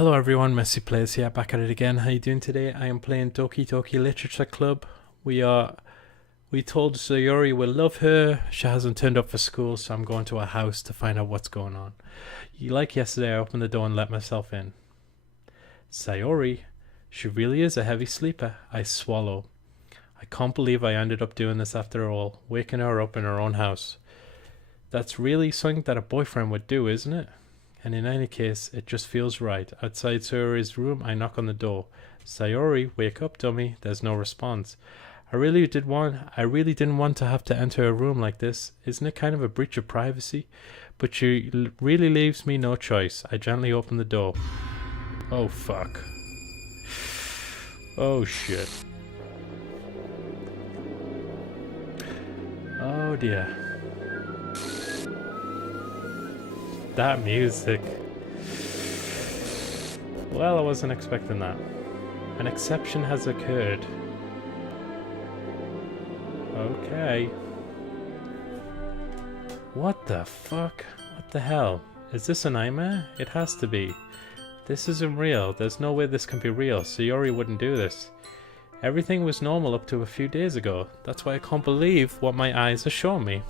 Hello everyone, MessyPlays here, back at it again. How you doing today? I am playing Doki Doki Literature Club. We told Sayori we'll love her. She hasn't turned up for school, so I'm going to her house to find out what's going on. Like yesterday, I opened the door and let myself in. Sayori, she really is a heavy sleeper. I swallow. I can't believe I ended up doing this after all, waking her up in her own house. That's really something that a boyfriend would do, isn't it? And in any case, it just feels right. Outside Sayori's room, I knock on the door. Sayori, wake up, dummy. There's no response. I really didn't want to have to enter a room like this. Isn't it kind of a breach of privacy? But she really leaves me no choice. I gently open the door. Oh, fuck. Oh, shit. Oh, dear. That music. Well, I wasn't expecting that. An exception has occurred. Okay. What the fuck? What the hell? Is this a nightmare? It has to be. This isn't real. There's no way this can be real. Sayori wouldn't do this. Everything was normal up to a few days ago. That's why I can't believe what my eyes are showing me.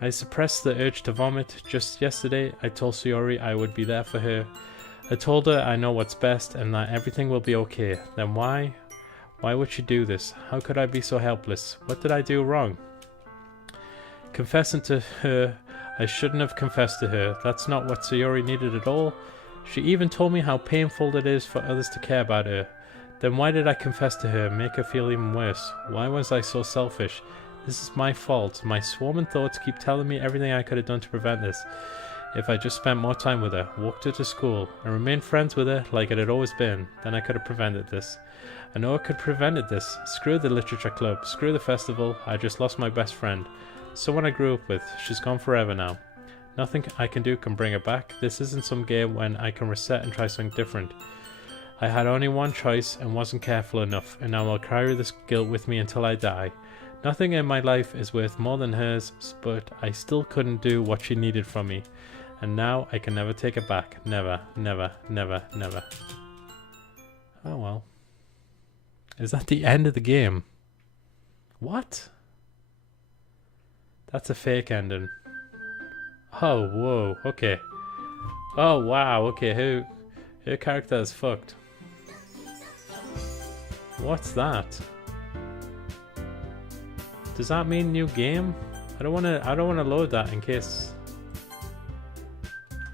I suppressed the urge to vomit. Just yesterday, I told Sayori I would be there for her. I told her I know what's best and that everything will be okay. Then why? Why would she do this? How could I be so helpless? What did I do wrong? Confessing to her, I shouldn't have confessed to her. That's not what Sayori needed at all. She even told me how painful it is for others to care about her. Then why did I confess to her, make her feel even worse? Why was I so selfish? This is my fault. My swarming thoughts keep telling me everything I could have done to prevent this. If I just spent more time with her, walked her to school, and remained friends with her like it had always been, then I could have prevented this. I know I could have prevented this. Screw the literature club, screw the festival, I just lost my best friend. Someone I grew up with, she's gone forever now. Nothing I can do can bring her back. This isn't some game when I can reset and try something different. I had only one choice and wasn't careful enough, and now I'll carry this guilt with me until I die. Nothing in my life is worth more than hers, but I still couldn't do what she needed from me. And now I can never take it back. Never, never, never, never. Oh well. Is that the end of the game? What? That's a fake ending. Oh, whoa, okay. Oh, wow, okay, her character is fucked. What's that? Does that mean new game? I don't wanna load that in case.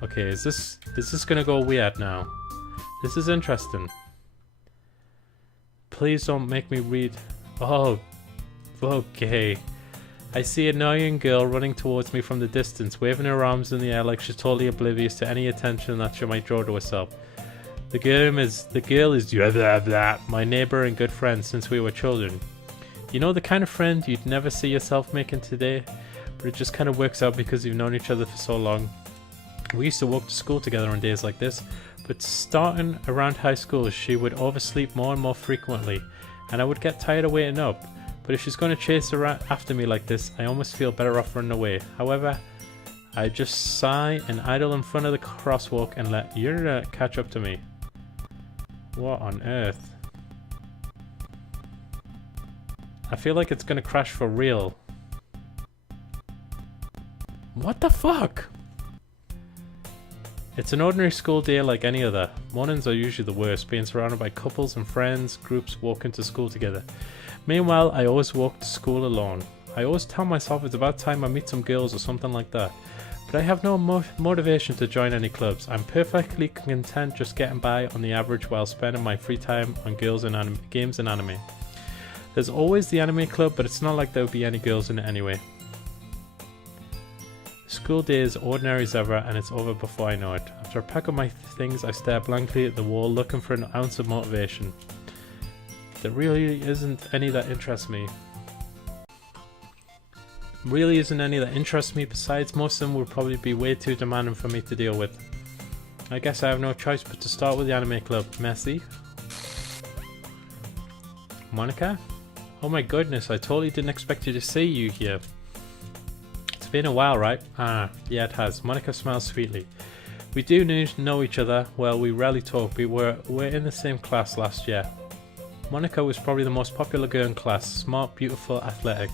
Okay, is this gonna go weird now? This is interesting. Please don't make me read. Oh, okay. I see an annoying girl running towards me from the distance, waving her arms in the air like she's totally oblivious to any attention that she might draw to herself. The girl is blah, blah, blah, my neighbor and good friend since we were children. You know, the kind of friend you'd never see yourself making today, but it just kind of works out because you've known each other for so long. We used to walk to school together on days like this, but starting around high school, she would oversleep more and more frequently, and I would get tired of waiting up. But if she's going to chase around after me like this, I almost feel better off running away. However, I just sigh and idle in front of the crosswalk and let Yura catch up to me. What on earth? I feel like it's gonna crash for real. What the fuck? It's an ordinary school day like any other. Mornings are usually the worst, being surrounded by couples and friends, groups walking to school together. Meanwhile, I always walk to school alone. I always tell myself it's about time I meet some girls or something like that. But I have no motivation to join any clubs. I'm perfectly content just getting by on the average while spending my free time on girls and games and anime. There's always the anime club, but it's not like there would be any girls in it anyway. School day is ordinary as ever, and it's over before I know it. After I pack up my things, I stare blankly at the wall, looking for an ounce of motivation. There really isn't any that interests me. Besides, most of them would probably be way too demanding for me to deal with. I guess I have no choice but to start with the anime club. Messy? Monica? Oh my goodness, I totally didn't expect to see you here. It's been a while, right? Ah, yeah it has. Monica smiles sweetly. We do know each other. Well, we rarely talk, but we're in the same class last year. Monica was probably the most popular girl in class, smart, beautiful, athletic.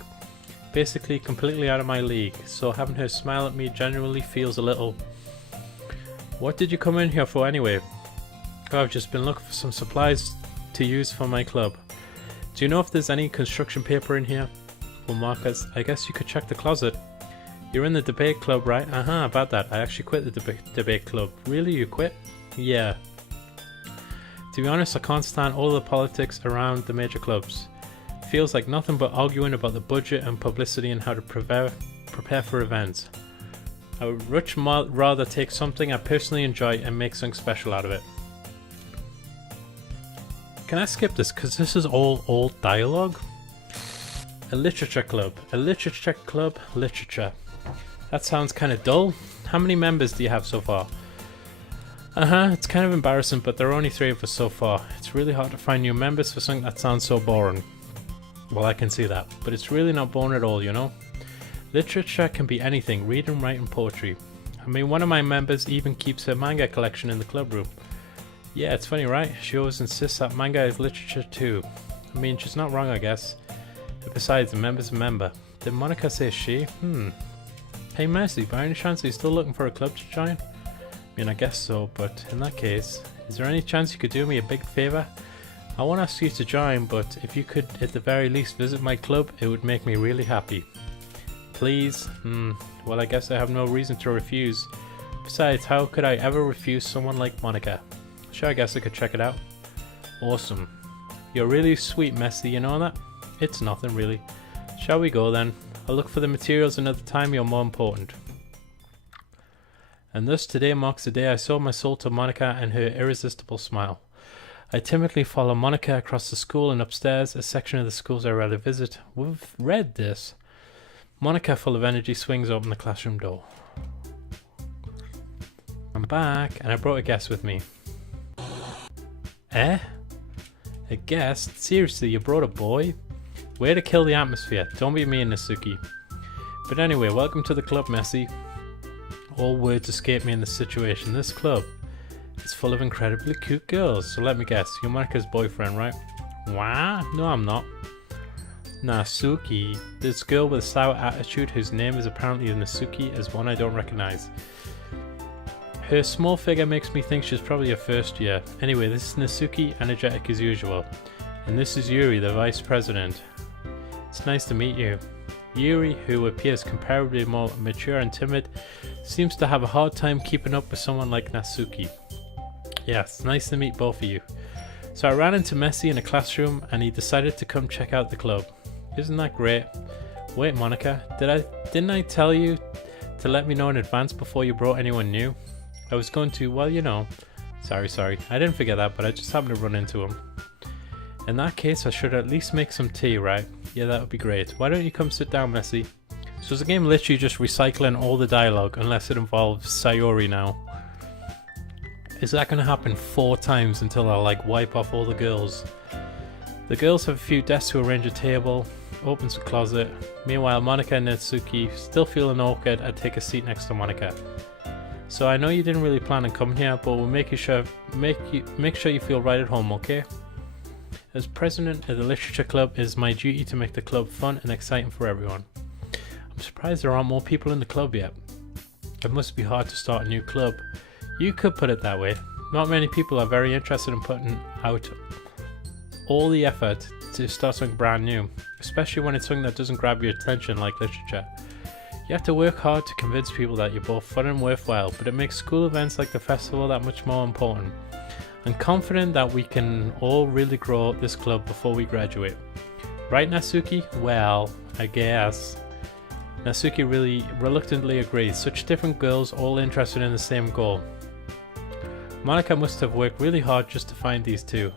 Basically completely out of my league, so having her smile at me genuinely feels a little... What did you come in here for anyway? Oh, I've just been looking for some supplies to use for my club. Do you know if there's any construction paper in here? Well, Marcus, I guess you could check the closet. You're in the debate club, right? About that. I actually quit the debate club. Really? You quit? Yeah. To be honest, I can't stand all the politics around the major clubs. Feels like nothing but arguing about the budget and publicity and how to prepare for events. I would much rather take something I personally enjoy and make something special out of it. Can I skip this? Because this is all old dialogue. A literature club. A literature club. Literature. That sounds kind of dull. How many members do you have so far? It's kind of embarrassing, but there are only 3 of us so far. It's really hard to find new members for something that sounds so boring. Well, I can see that, but it's really not boring at all, you know? Literature can be anything, reading, writing, poetry. I mean, one of my members even keeps her manga collection in the club room. Yeah, it's funny, right? She always insists that manga is literature too. I mean, she's not wrong, I guess. Besides, a member's a member. Did Monica say she? Hey Messy, by any chance are you still looking for a club to join? I mean, I guess so, but in that case, is there any chance you could do me a big favour? I won't ask you to join, but if you could at the very least visit my club, it would make me really happy. Please? Well, I guess I have no reason to refuse. Besides, how could I ever refuse someone like Monica? Sure, I guess I could check it out. Awesome. You're really sweet, Messy, you know that? It's nothing really. Shall we go then? I'll look for the materials another time, you're more important. And thus today marks the day I sold my soul to Monica and her irresistible smile. I timidly follow Monica across the school and upstairs, a section of the schools I rarely visit. We've read this. Monica, full of energy, swings open the classroom door. I'm back, and I brought a guest with me. Eh? A guest? Seriously, you brought a boy? Way to kill the atmosphere. Don't be mean, Natsuki. But anyway, welcome to the club, Messy. All words escape me in this situation. This club is full of incredibly cute girls. So let me guess, you're Monica's boyfriend, right? What? No, I'm not. Natsuki. This girl with a sour attitude whose name is apparently Natsuki is one I don't recognize. Her small figure makes me think she's probably a first year. Anyway, this is Natsuki, energetic as usual. And this is Yuri, the vice president. It's nice to meet you. Yuri, who appears comparably more mature and timid, seems to have a hard time keeping up with someone like Natsuki. Yes, nice to meet both of you. So I ran into Messy in a classroom and he decided to come check out the club. Isn't that great? Wait, Monica, didn't I tell you to let me know in advance before you brought anyone new? I was going to, well, you know. Sorry, I didn't forget that, but I just happened to run into him. In that case, I should at least make some tea, right? Yeah, that would be great. Why don't you come sit down, Messy? So is the game literally just recycling all the dialogue, unless it involves Sayori now? Is that going to happen 4 times until I like wipe off all the girls? The girls have a few desks to arrange a table, opens a closet. Meanwhile, Monica and Natsuki, still feeling awkward, I take a seat next to Monica. So I know you didn't really plan on coming here, but we'll make sure you feel right at home, okay? As president of the literature club, it is my duty to make the club fun and exciting for everyone. I'm surprised there aren't more people in the club yet. It must be hard to start a new club. You could put it that way. Not many people are very interested in putting out all the effort to start something brand new, especially when it's something that doesn't grab your attention like literature. You have to work hard to convince people that you're both fun and worthwhile, but it makes school events like the festival that much more important. I'm confident that we can all really grow this club before we graduate. Right, Natsuki? Well, I guess. Natsuki really reluctantly agrees. Such different girls, all interested in the same goal. Monica must have worked really hard just to find these two.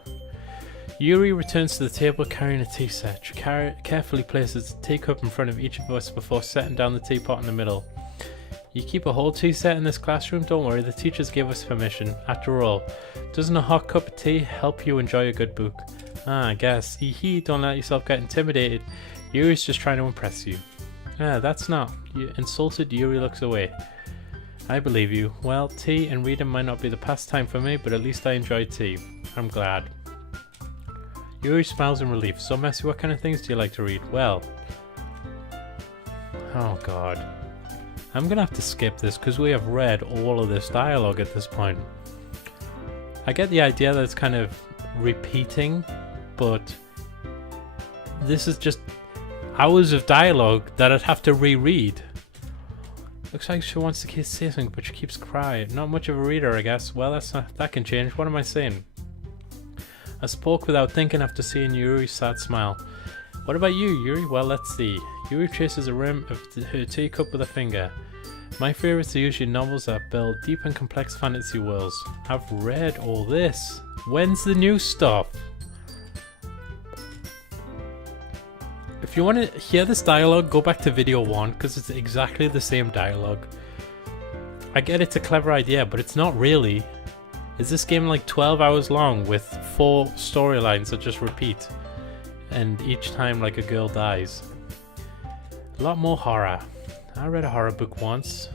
Yuri returns to the table carrying a tea set. She carefully places a teacup in front of each of us before setting down the teapot in the middle. You keep a whole tea set in this classroom? Don't worry, the teachers gave us permission. After all, doesn't a hot cup of tea help you enjoy a good book? I guess. Don't let yourself get intimidated. Yuri's just trying to impress you. That's not. You insulted. Yuri looks away. I believe you. Well, tea and reading might not be the pastime for me, but at least I enjoy tea. I'm glad. Yuri smiles in relief. So, Messy, what kind of things do you like to read? Well... Oh, God. I'm gonna have to skip this because we have read all of this dialogue at this point. I get the idea that it's kind of repeating, but this is just hours of dialogue that I'd have to reread. Looks like she wants to say something, but she keeps crying. Not much of a reader, I guess. Well, that can change. What am I saying? I spoke without thinking after seeing Yuri's sad smile. What about you, Yuri? Well, let's see. Yuri traces a rim of her teacup with a finger. My favourites are usually novels that build deep and complex fantasy worlds. I've read all this. When's the new stuff? If you want to hear this dialogue, go back to video 1 because it's exactly the same dialogue. I get it's a clever idea, but it's not really. Is this game like 12 hours long with 4 storylines that just repeat? And each time like a girl dies. A lot more horror. I read a horror book once.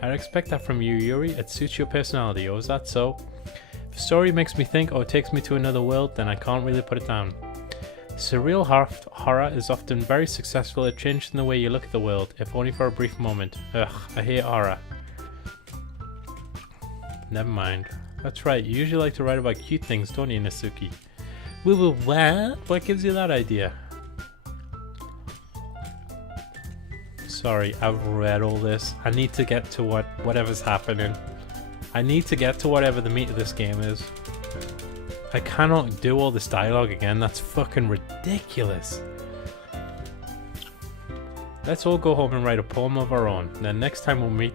I'd expect that from you, Yuri. It suits your personality. Oh, is that so? If a story makes me think or takes me to another world, then I can't really put it down. Surreal horror is often very successful at changing the way you look at the world, if only for a brief moment. Ugh, I hate horror. Never mind. That's right, you usually like to write about cute things, don't you, Natsuki? What? What gives you that idea? Sorry, I've read all this. I need to get to whatever's happening. I need to get to whatever the meat of this game is. I cannot do all this dialogue again. That's fucking ridiculous. Let's all go home and write a poem of our own. And then next time we'll meet,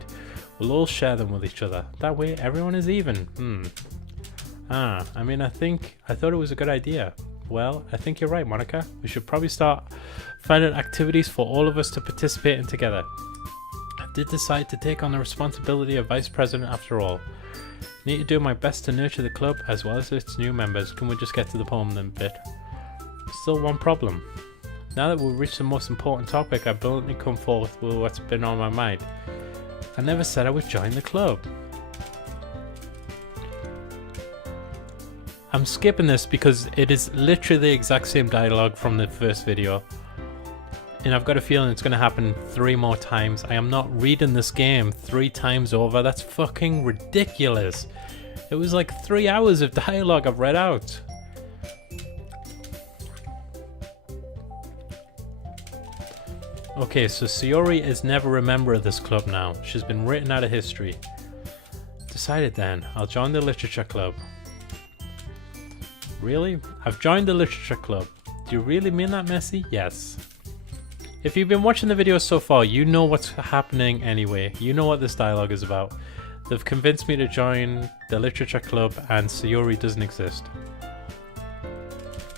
we'll all share them with each other. That way everyone is even. I thought it was a good idea. Well, I think you're right, Monica. We should probably start finding activities for all of us to participate in together. I did decide to take on the responsibility of vice president after all. Need to do my best to nurture the club as well as its new members. Can we just get to the poem then bit? Still one problem. Now that we've reached the most important topic, I bluntly come forth with what's been on my mind. I never said I would join the club. I'm skipping this because it is literally the exact same dialogue from the first video. And I've got a feeling it's going to happen 3 more times. I am not reading this game 3 times over. That's fucking ridiculous. It was like 3 hours of dialogue I've read out. Okay, so Sayori is never a member of this club now. She's been written out of history. Decided then, I'll join the literature club. Really? I've joined the literature club. Do you really mean that, Messy? Yes. If you've been watching the video so far, you know what's happening anyway. You know what this dialogue is about. They've convinced me to join the literature club and Sayori doesn't exist.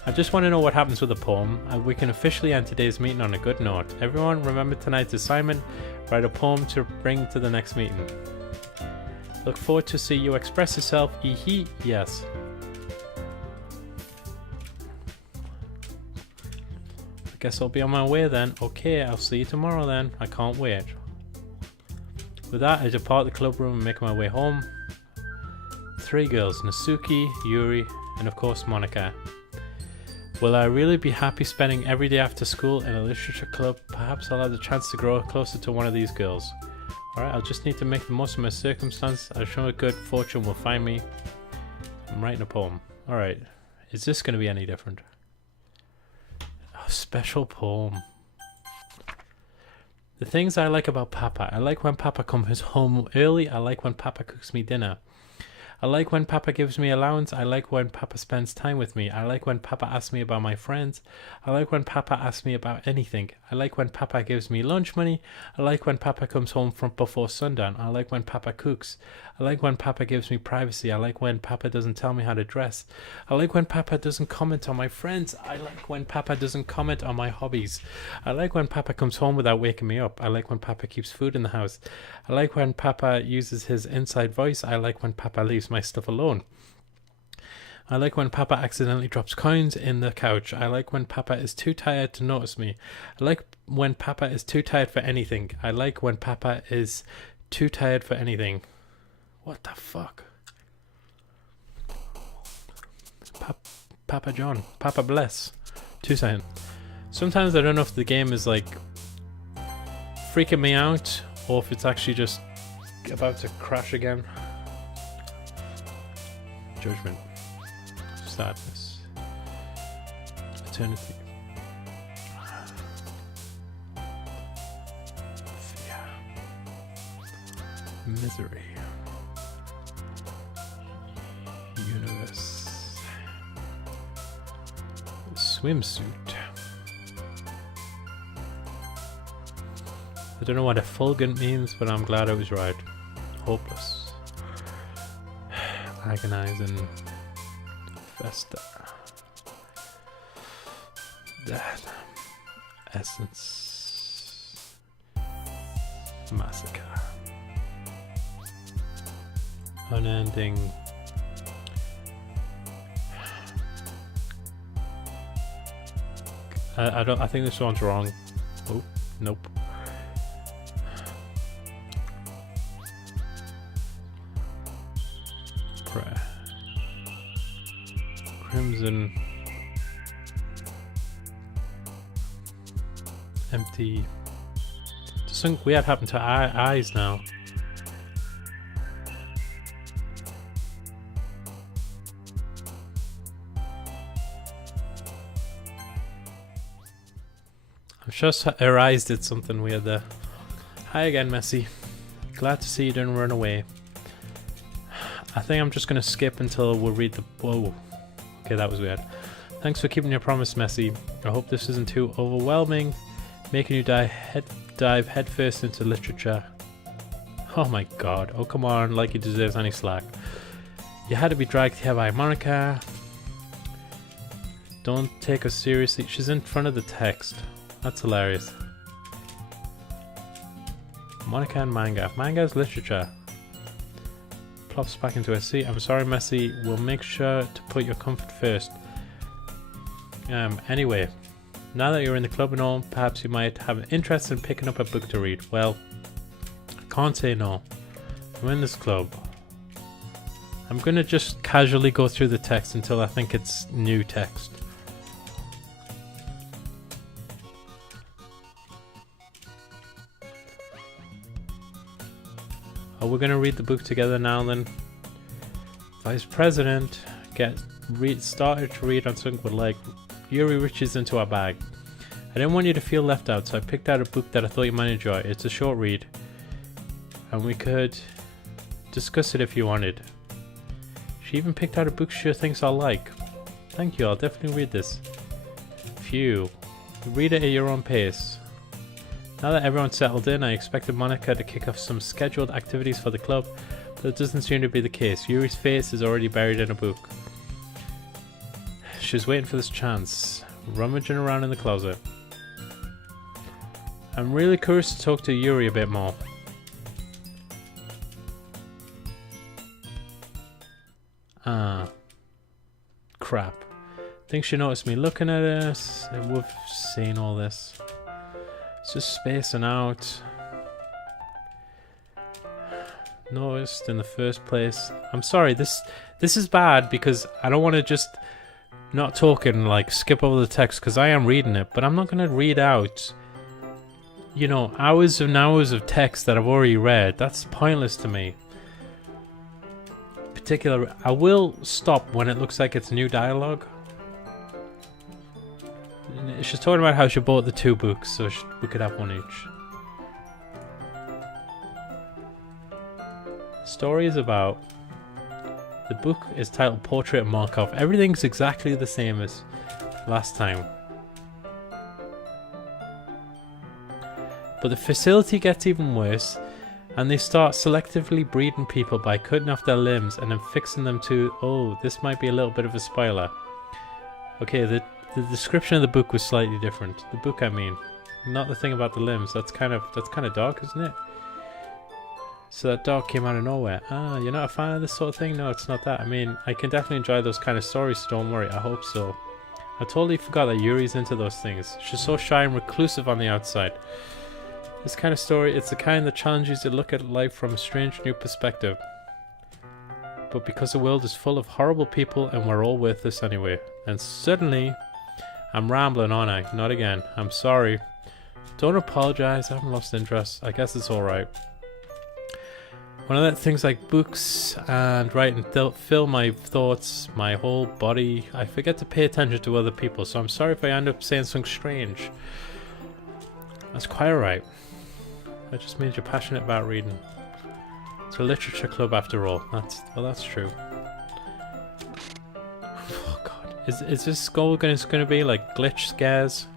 I just want to know what happens with the poem, and we can officially end today's meeting on a good note. Everyone remember tonight's assignment, write a poem to bring to the next meeting. Look forward to see you express yourself, yes. I guess I'll be on my way then. Okay, I'll see you tomorrow then. I can't wait. With that, I depart the club room and make my way home. 3 girls, Natsuki, Yuri, and of course Monica. Will I really be happy spending every day after school in a literature club? Perhaps I'll have the chance to grow closer to one of these girls. Alright, I'll just need to make the most of my circumstance. I'm sure good fortune will find me. I'm writing a poem. Alright, is this going to be any different? A special poem. The things I like about Papa. I like when Papa comes home early. I like when Papa cooks me dinner. I like when Papa gives me allowance. I like when Papa spends time with me. I like when Papa asks me about my friends. I like when Papa asks me about anything. I like when Papa gives me lunch money. I like when Papa comes home from before sundown. I like when Papa cooks. I like when Papa gives me privacy. I like when Papa doesn't tell me how to dress. I like when Papa doesn't comment on my friends. I like when Papa doesn't comment on my hobbies. I like when Papa comes home without waking me up. I like when Papa keeps food in the house. I like when Papa uses his inside voice. I like when Papa leaves my stuff alone. I like when Papa accidentally drops coins in the couch. I like when Papa is too tired to notice me. I like when Papa is too tired for anything. I like when Papa is too tired for anything. What the fuck? Papa John. Papa bless. 2 seconds. Sometimes I don't know if the game is like freaking me out or if it's actually just about to crash again. Judgment. Sadness. Eternity. Fear. Misery. Universe. Swimsuit. I don't know what effulgent means, but I'm glad I was right. Hopeless. Agonizing. Festa. That. Essence. Massacre. Unending. I think this one's wrong. Oh, nope. Prayer. Crimson. Empty. Something weird happened to our eyes now. I'm sure her eyes did something weird there. Hi again, Messy. Glad to see you didn't run away. I think I'm just going to skip until we read the... Whoa. Okay, that was weird. Thanks for keeping your promise, Messy. I hope this isn't too overwhelming, making you dive headfirst into literature. Oh my god. Oh, come on, like he deserves any slack. You had to be dragged here by Monica. Don't take us seriously. She's in front of the text. That's hilarious. Monica and manga. Manga's literature. Plops back into her seat. I'm sorry, Messy. We'll make sure to put your comfort first. Anyway, now that you're in the club and all, perhaps you might have an interest in picking up a book to read. Well, I can't say no. I'm in this club. I'm gonna just casually go through the text until I think it's new text. Oh, we're gonna read the book together now then. Vice President, started to read on something with like Yuri reaches into our bag. I didn't want you to feel left out, so I picked out a book that I thought you might enjoy. It's a short read, and we could discuss it if you wanted. She even picked out a book she thinks I'll like. Thank you, I'll definitely read this. Phew. Read it at your own pace. Now that everyone's settled in, I expected Monica to kick off some scheduled activities for the club, but it doesn't seem to be the case. Yuri's face is already buried in a book. She's waiting for this chance, rummaging around in the closet. I'm really curious to talk to Yuri a bit more. Ah. Crap. Think she noticed me looking at us. We've seen all this. It's just spacing out. Noticed in the first place. I'm sorry, this is bad because I don't want to just not talk and like skip over the text because I am reading it, but I'm not going to read out, you know, hours and hours of text that I've already read. That's pointless to me. I will stop when it looks like it's new dialogue. She's talking about how she bought the 2 books, so we could have one each. The story is about... The book is titled Portrait of Markov. Everything's exactly the same as last time. But the facility gets even worse, and they start selectively breeding people by cutting off their limbs and then fixing them to... Oh, this might be a little bit of a spoiler. Okay, the description of the book was slightly different. The book, I mean, not the thing about the limbs. That's kind of dark, isn't it? So that dog came out of nowhere. Ah, you're not a fan of this sort of thing? No, it's not that. I mean, I can definitely enjoy those kind of stories, so don't worry. I hope so. I totally forgot that Yuri's into those things. She's so shy and reclusive on the outside. This kind of story, it's the kind that challenges you to look at life from a strange new perspective. But because the world is full of horrible people and we're all worthless anyway. And suddenly, I'm rambling, aren't I? Not again. I'm sorry. Don't apologize. I haven't lost interest. I guess it's alright. When I let things like books and writing fill my thoughts, my whole body, I forget to pay attention to other people, so I'm sorry if I end up saying something strange. That's quite alright. That just means you're passionate about reading. It's a literature club after all. That's true. Oh god. Is this goal going to be like glitch scares?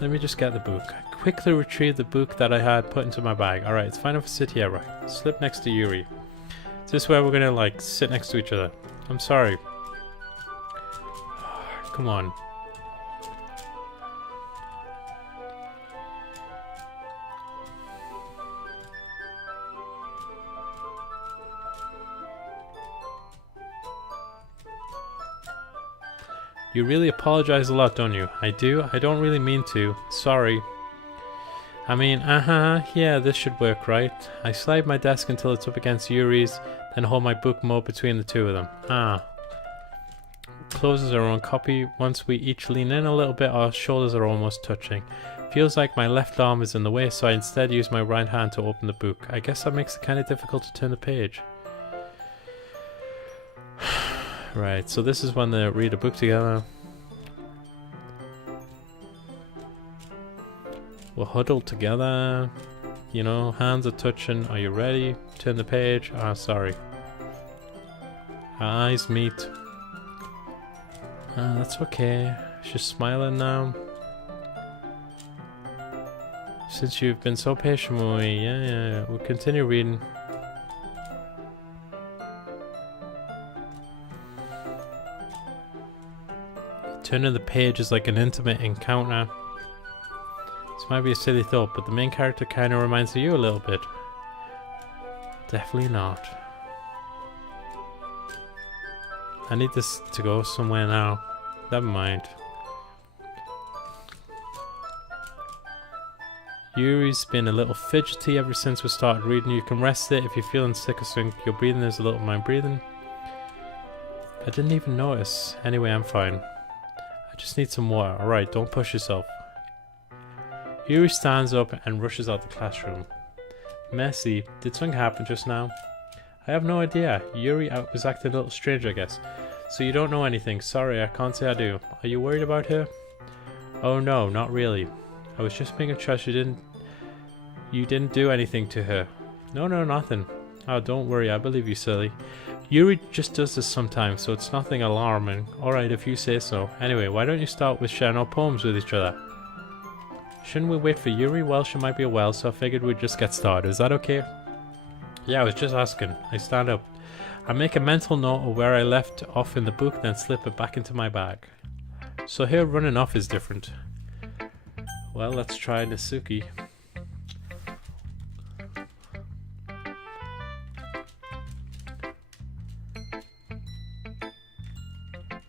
Let me just get the book. Quickly retrieve the book that I had put into my bag. Alright, it's fine if I sit here, right? Slip next to Yuri. Is this where we're gonna like sit next to each other? I'm sorry. Come on. You really apologize a lot, don't you? I do. I don't really mean to. Sorry. I mean, yeah, this should work, right? I slide my desk until it's up against Yuri's, then hold my book more between the two of them. Ah. Closes our own copy. Once we each lean in a little bit, our shoulders are almost touching. Feels like my left arm is in the way, so I instead use my right hand to open the book. I guess that makes it kind of difficult to turn the page. Right, so this is when they read a book together. We're huddled together, you know, hands are touching. Are you ready? Turn the page. Ah, sorry. Our eyes meet. That's okay. She's smiling now. Since you've been so patient with me, yeah, we'll continue reading. Turning the page is like an intimate encounter. This might be a silly thought, but the main character kind of reminds of you a little bit. Definitely not. I need this to go somewhere now. Never mind. Yuri's been a little fidgety ever since we started reading. You can rest it if you're feeling sick or something. Your breathing is a little mind breathing. I didn't even notice. Anyway, I'm fine. I just need some water. Alright, don't push yourself. Yuri stands up and rushes out the classroom. Messy, did something happen just now? I have no idea. Yuri was acting a little strange, I guess. So you don't know anything. Sorry, I can't say I do. Are you worried about her? Oh no, not really. I was just making sure you didn't do anything to her. No, nothing. Oh, don't worry, I believe you, silly. Yuri just does this sometimes, so it's nothing alarming. Alright, if you say so. Anyway, why don't you start with sharing our poems with each other? Shouldn't we wait for Yuri? Well, she might be well, so I figured we'd just get started. Is that okay? Yeah, I was just asking. I stand up. I make a mental note of where I left off in the book, then slip it back into my bag. So here running off is different. Well, let's try Nasuki.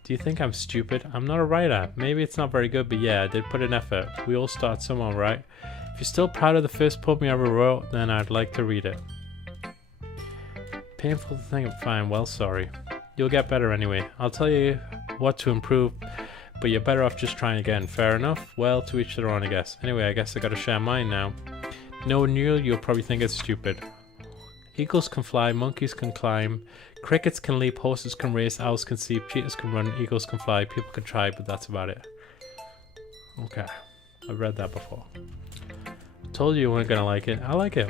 Do you think I'm stupid? I'm not a writer. Maybe it's not very good, but yeah, I did put in effort. We all start somewhere, right? If you're still proud of the first poem you ever wrote, then I'd like to read it. Painful to think of. Fine, well, sorry. You'll get better anyway. I'll tell you what to improve, but you're better off just trying again. Fair enough? Well, to each their own, I guess. Anyway, I guess I gotta share mine now. No, Neil, you'll probably think it's stupid. Eagles can fly, monkeys can climb, crickets can leap, horses can race, owls can sleep, cheetahs can run, eagles can fly, people can try, but that's about it. Okay, I've read that before. Told you weren't gonna like it. I like it.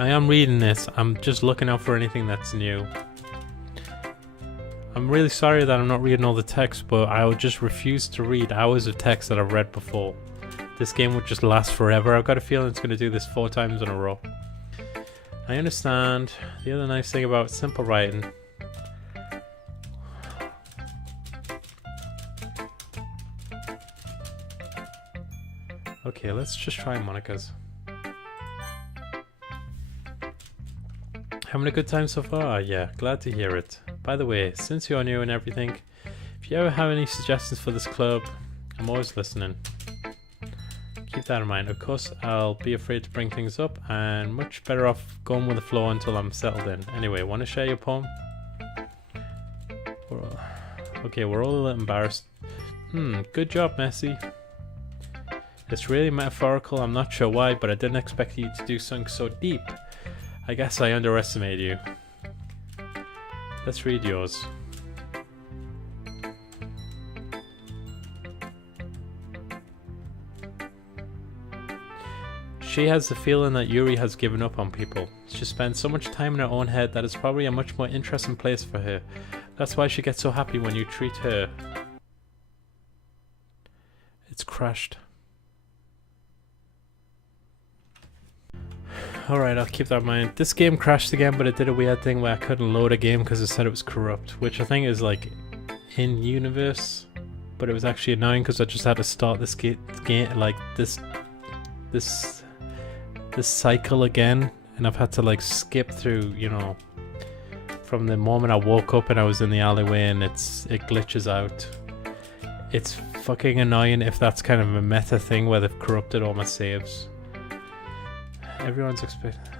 I am reading this. I'm just looking out for anything that's new. I'm really sorry that I'm not reading all the text, but I would just refuse to read hours of text that I've read before. This game would just last forever. I've got a feeling it's going to do this 4 times in a row. I understand. The other nice thing about simple writing. Okay, let's just try Monica's. Having a good time so far? Yeah, glad to hear it. By the way, since you're new and everything, if you ever have any suggestions for this club, I'm always listening. Keep that in mind. Of course, I'll be afraid to bring things up, and much better off going with the flow until I'm settled in. Anyway, want to share your poem? Okay, we're all a little embarrassed. Good job, Messy. It's really metaphorical, I'm not sure why, but I didn't expect you to do something so deep. I guess I underestimated you. Let's read yours. She has the feeling that Yuri has given up on people. She spends so much time in her own head that it's probably a much more interesting place for her. That's why she gets so happy when you treat her. It's crashed. Alright, I'll keep that in mind. This game crashed again, but it did a weird thing where I couldn't load a game because it said it was corrupt, which I think is like in universe, but it was actually annoying because I just had to start this game like this cycle again, and I've had to like skip through, you know, from the moment I woke up and I was in the alleyway, and it glitches out. It's fucking annoying if that's kind of a meta thing where they've corrupted all my saves. Everyone's expecting.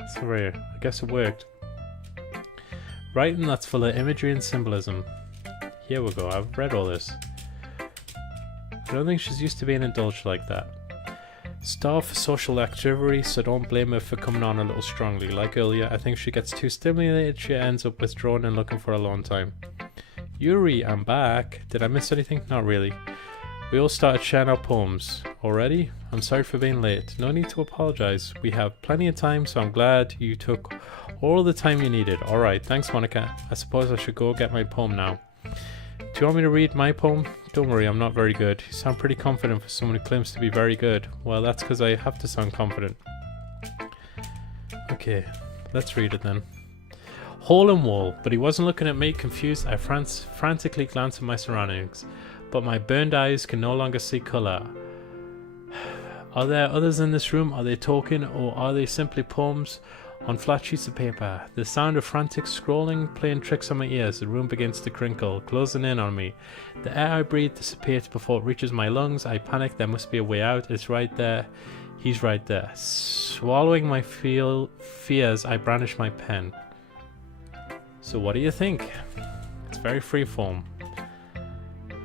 It's rare. I guess it worked. Writing that's full of imagery and symbolism. Here we go. I've read all this. I don't think she's used to being indulged like that. Starved for social activity, so don't blame her for coming on a little strongly. Like earlier, I think she gets too stimulated, she ends up withdrawn and looking for a long time. Yuri, I'm back. Did I miss anything? Not really. We all started sharing our poems. Already? I'm sorry for being late. No need to apologize. We have plenty of time, so I'm glad you took all the time you needed. Alright, thanks Monica. I suppose I should go get my poem now. Do you want me to read my poem? Don't worry, I'm not very good. You sound pretty confident for someone who claims to be very good. Well, that's because I have to sound confident. Okay, let's read it then. Hole in wall, but he wasn't looking at me. Confused, I frantically glanced at my surroundings, but my burned eyes can no longer see colour. Are there others in this room? Are they talking, or are they simply poems on flat sheets of paper? The sound of frantic scrolling playing tricks on my ears. The room begins to crinkle, closing in on me. The air I breathe dissipates before it reaches my lungs. I panic. There must be a way out. It's right there. He's right there. Swallowing my fears, I brandish my pen. So what do you think? It's very freeform.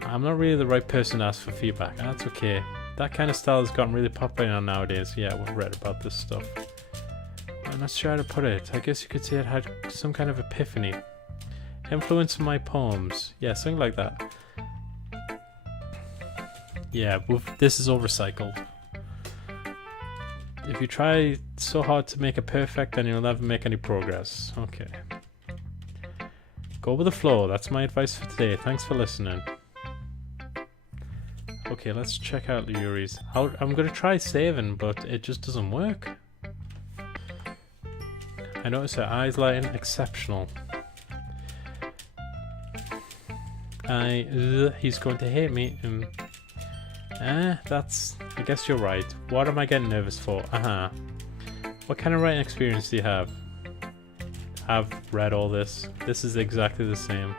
I'm not really the right person to ask for feedback. That's okay. That kind of style has gotten really popular nowadays. Yeah, we've read about this stuff. I'm not sure how to put it. I guess you could say it had some kind of epiphany. Influence in my poems. Yeah, something like that. Yeah, this is all recycled. If you try so hard to make it perfect, then you'll never make any progress. Okay. Go with the flow. That's my advice for today. Thanks for listening. Okay, let's check out Yuri's. I'm going to try saving, but it just doesn't work. I notice her eyes lighting. Exceptional. He's going to hate me. That's... I guess you're right. What am I getting nervous for? What kind of writing experience do you have? I've read all this. This is exactly the same.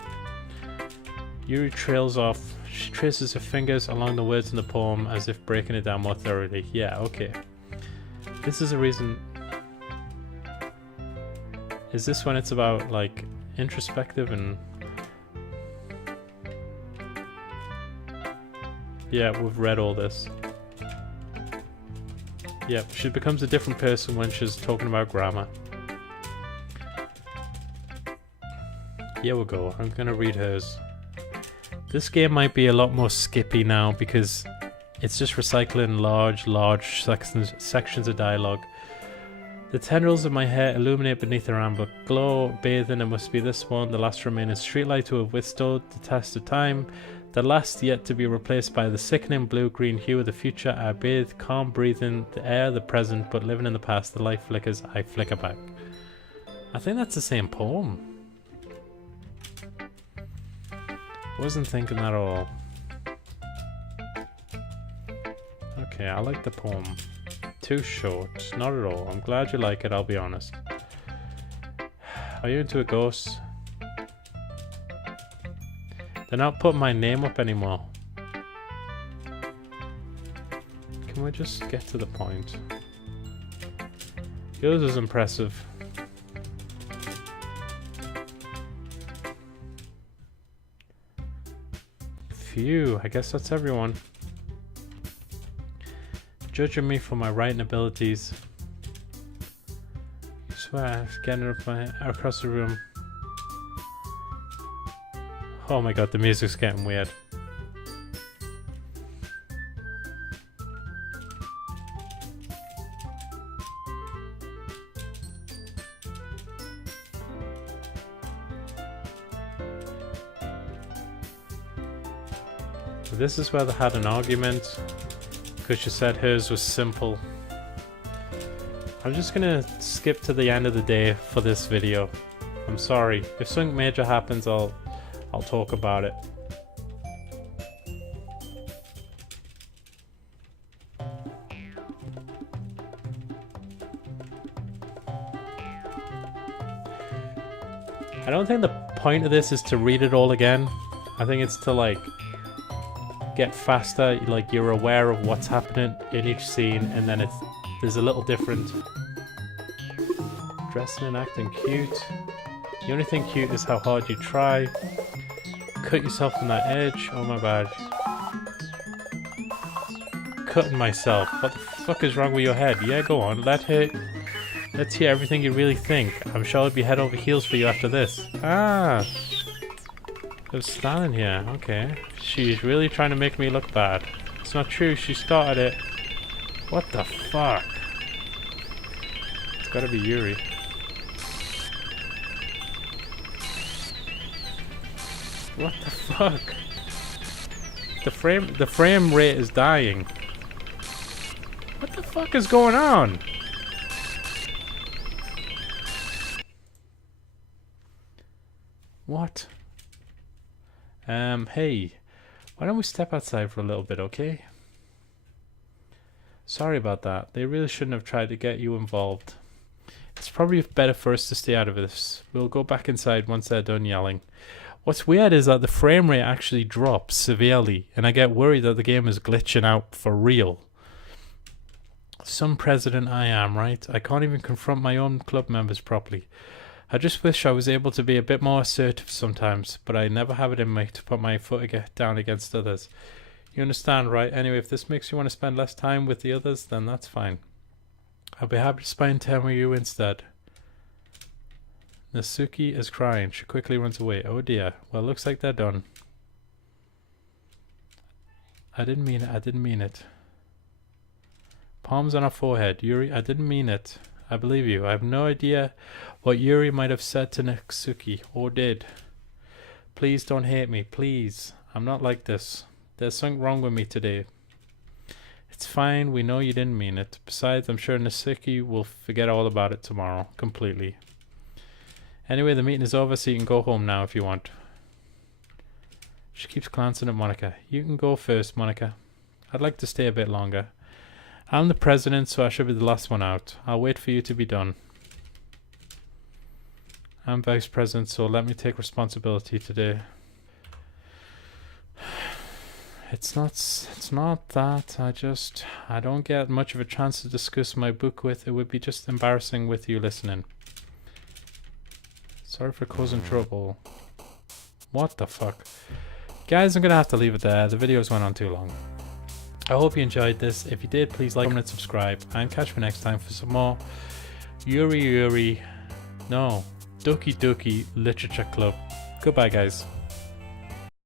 Yuri trails off. She traces her fingers along the words in the poem as if breaking it down more thoroughly. Yeah, okay. This is a reason... Is this when it's about, like, introspective and... Yeah, we've read all this. Yep, she becomes a different person when she's talking about grammar. Here we go, I'm gonna read hers. This game might be a lot more skippy now because it's just recycling large sections of dialogue. The tendrils of my hair illuminate beneath her amber glow, bathing. It must be this one, the last remaining streetlight to have withstood the test of time, the last yet to be replaced by the sickening blue-green hue of the future. I bathe, calm, breathing the air, the present, but living in the past. The light flickers, I flicker back. I think that's the same poem. Wasn't thinking that at all. Okay, I like the poem. Too short. Not at all. I'm glad you like it, I'll be honest. Are you into a ghost? They're not putting my name up anymore. Can we just get to the point? Yours was impressive. Phew, I guess that's everyone. Judging me for my writing abilities. I swear, getting up across the room. Oh my god, the music's getting weird. This is where they had an argument because she said hers was simple. I'm just gonna skip to the end of the day for this video. I'm sorry. If something major happens, I'll talk about it. I don't think the point of this is to read it all again. I think it's to like get faster, like you're aware of what's happening in each scene, and then there's a little different. Dressing and acting cute. The only thing cute is how hard you try. Cut yourself on that edge. Oh my bad. Cutting myself. What the fuck is wrong with your head? Yeah, go on. Let's hear everything you really think. I'm sure I'll be head over heels for you after this. Ah. There's standing here. Okay. She's really trying to make me look bad. It's not true. She started it. What the fuck? It's gotta be Yuri. What the fuck? The frame rate is dying. What the fuck is going on? What? Hey, why don't we step outside for a little bit, okay? Sorry about that. They really shouldn't have tried to get you involved. It's probably better for us to stay out of this. We'll go back inside once they're done yelling. What's weird is that the frame rate actually drops severely, and I get worried that the game is glitching out for real. Some president I am, right? I can't even confront my own club members properly. I just wish I was able to be a bit more assertive sometimes, but I never have it in me to put my foot down against others. You understand, right? Anyway, if this makes you want to spend less time with the others, then that's fine. I'll be happy to spend time with you instead. Natsuki is crying. She quickly runs away. Oh dear. Well, looks like they're done. I didn't mean it. I didn't mean it. Palms on her forehead. Yuri, I didn't mean it. I believe you. I have no idea what Yuri might have said to Natsuki, or did. Please don't hate me. Please. I'm not like this. There's something wrong with me today. It's fine. We know you didn't mean it. Besides, I'm sure Natsuki will forget all about it tomorrow. Completely. Anyway, the meeting is over, so you can go home now if you want. She keeps glancing at Monica. You can go first, Monica. I'd like to stay a bit longer. I'm the president, so I should be the last one out. I'll wait for you to be done. I'm vice president, so let me take responsibility today. It's not that. I don't get much of a chance to discuss my book with. It would be just embarrassing with you listening. Sorry for causing trouble. What the fuck? Guys, I'm gonna have to leave it there. The video's went on too long. I hope you enjoyed this. If you did, please like, comment, and subscribe. And catch me next time for some more Doki Doki Literature Club. Goodbye, guys.